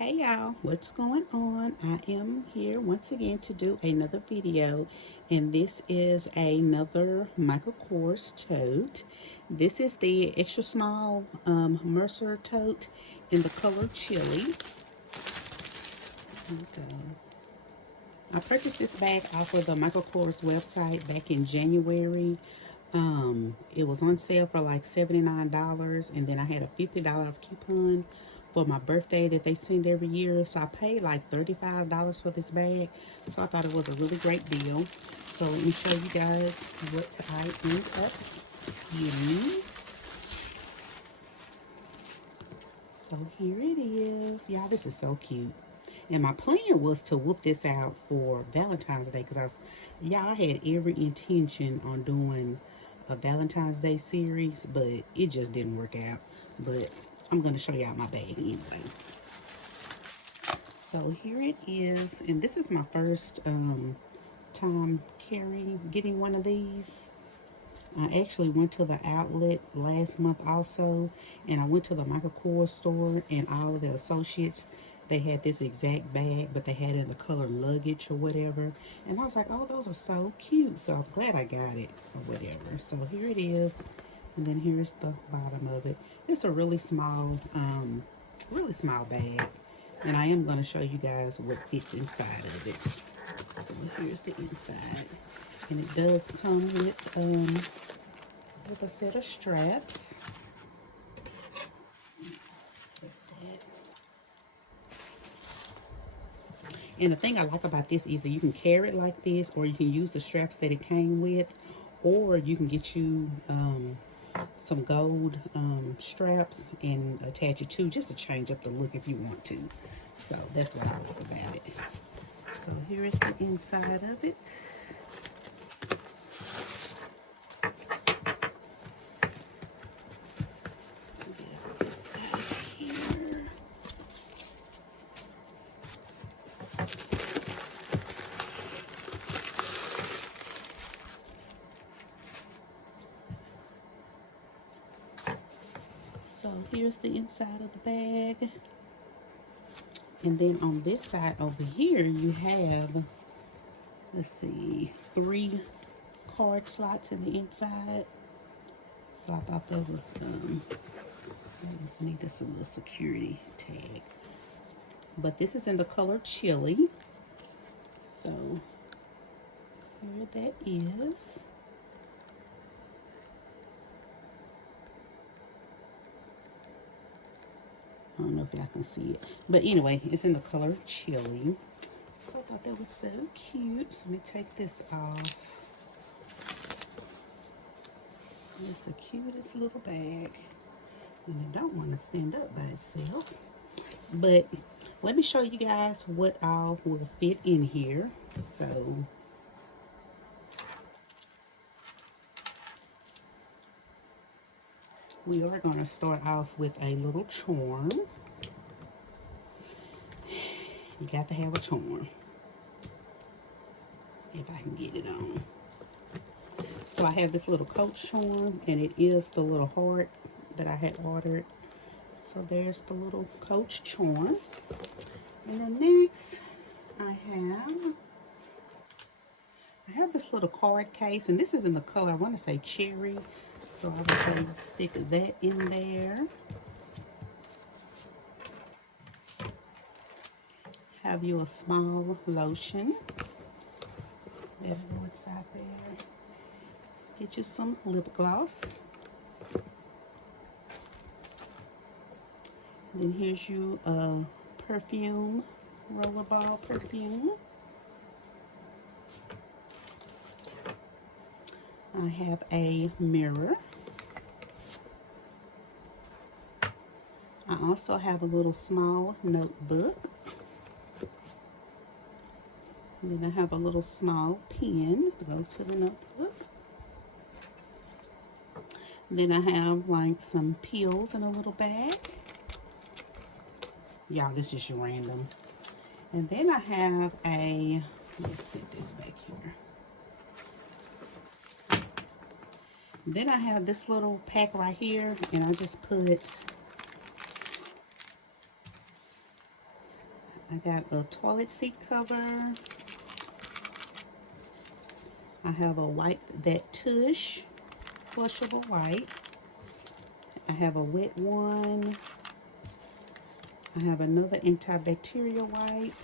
Hey y'all, what's going on? I am here once again to do another video, and this is another Michael Kors tote. This is the extra small Mercer tote in the color chili. Okay. I purchased this bag off of the Michael Kors website back in January. It was on sale for like $79, and then I had a $50 coupon for my birthday that they send every year. So I paid like $35 for this bag. So I thought it was a really great deal. So let me show you guys what I end up getting. So here it is. Y'all, this is so cute. And my plan was to whoop this out for Valentine's Day because y'all had every intention on doing a Valentine's Day series, but it just didn't work out. But I'm going to show y'all my bag anyway. So here it is, and this is my first time getting one of these. I actually went to the outlet last month also, and I went to the Michael Kors store, and all of the associates, they had this exact bag, but they had it in the color luggage or whatever. And I was like, oh, those are so cute. So I'm glad I got it or whatever. So here it is. And then here's the bottom of it. It's a really small bag. And I am going to show you guys what fits inside of it. So here's the inside. And it does come with a set of straps. And the thing I like about this is that you can carry it like this, or you can use the straps that it came with, or you can get you some gold straps and attach it to, just to change up the look if you want to. So that's what I like about it. So here is the inside of it. So here's the inside of the bag. And then on this side over here, you have, let's see, 3 card slots in the inside. So I thought that was, I just need this a little security tag. But this is in the color chili. So here that is. I don't know if y'all can see it. But anyway, it's in the color chili. So I thought that was so cute. So let me take this off. It's the cutest little bag. And it don't want to stand up by itself. But let me show you guys what all will fit in here. So we are going to start off with a little charm. You got to have a charm. If I can get it on. So I have this little Coach charm, and it is the little heart that I had ordered. So there's the little Coach charm. And then next, I have this little card case, and this is in the color, I want to say cherry. So I would say stick that in there. Have you a small lotion. That'll go inside there. Get you some lip gloss. And then here's you a perfume, rollerball perfume. I have a mirror. I also have a little small notebook. And then I have a little small pen to go to the notebook. Then I have like some pills in a little bag. Y'all, this is just random. And then I have a, let's set this back here. Then I have this little pack right here, and I just put I got a toilet seat cover. I have a wipe that tush, flushable wipe. I have a wet one. I have another antibacterial wipe.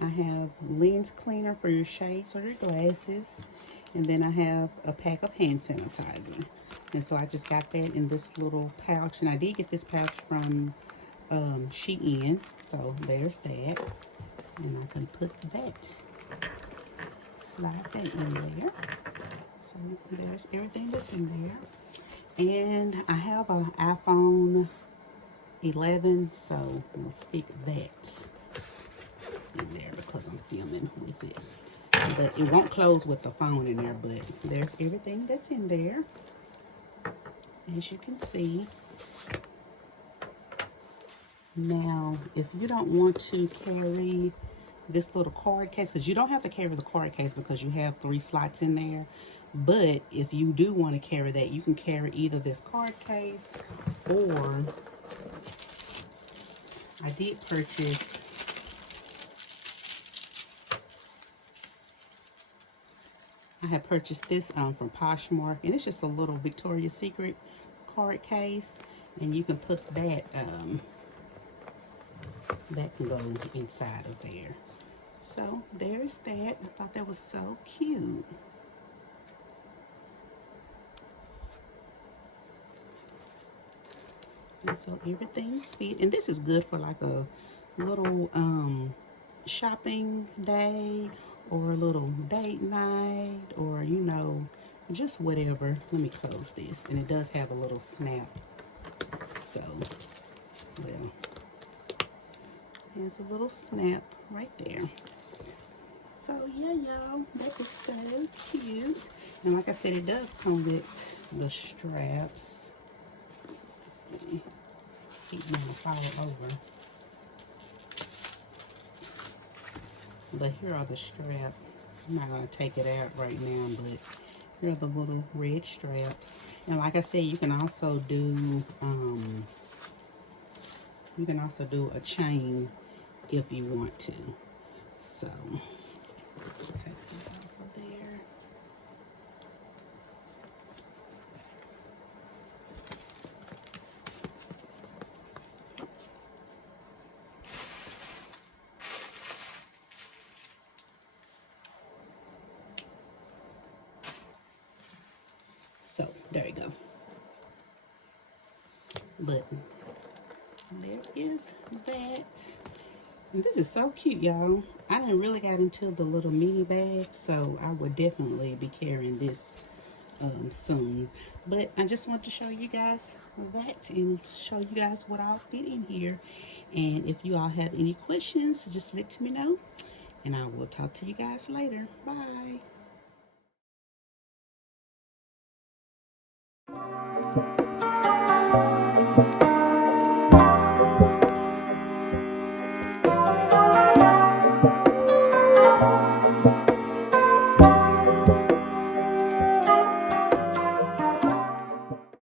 I have lens cleaner for your shades or your glasses. And then I have a pack of hand sanitizer. And so I just got that in this little pouch. And I did get this pouch from Shein. So there's that. And I can put that, slide that in there. So there's everything that's in there. And I have an iPhone 11, so we'll stick that in there because I'm filming with it. But it won't close with the phone in there, but there's everything that's in there, as you can see. Now, if you don't want to carry this little card case, because you don't have to carry the card case because you have 3 slots in there, but if you do want to carry that, you can carry either this card case, or I did purchase I had purchased this from Poshmark, and it's just a little Victoria's Secret card case, and you can put that that can go inside of there. So there's that. I thought that was so cute. And so everything's fit, and this is good for like a little shopping day, or a little date night, or you know, just whatever. Let me close this, and it does have a little snap. So, well, there's a little snap right there. So yeah, y'all, that is so cute. And like I said, it does come with the straps. Let's see. Keep them to fall over. But here are the straps. I'm not going to take it out right now, but here are the little red straps. And like I said, you can also do a chain if you want to. So take that off of there. So there you go. But there is that. And this is so cute, y'all. I didn't really got into the little mini bag, so I would definitely be carrying this soon. But I just want to show you guys that, and show you guys what all fit in here. And if you all have any questions, just let me know, and I will talk to you guys later. Bye.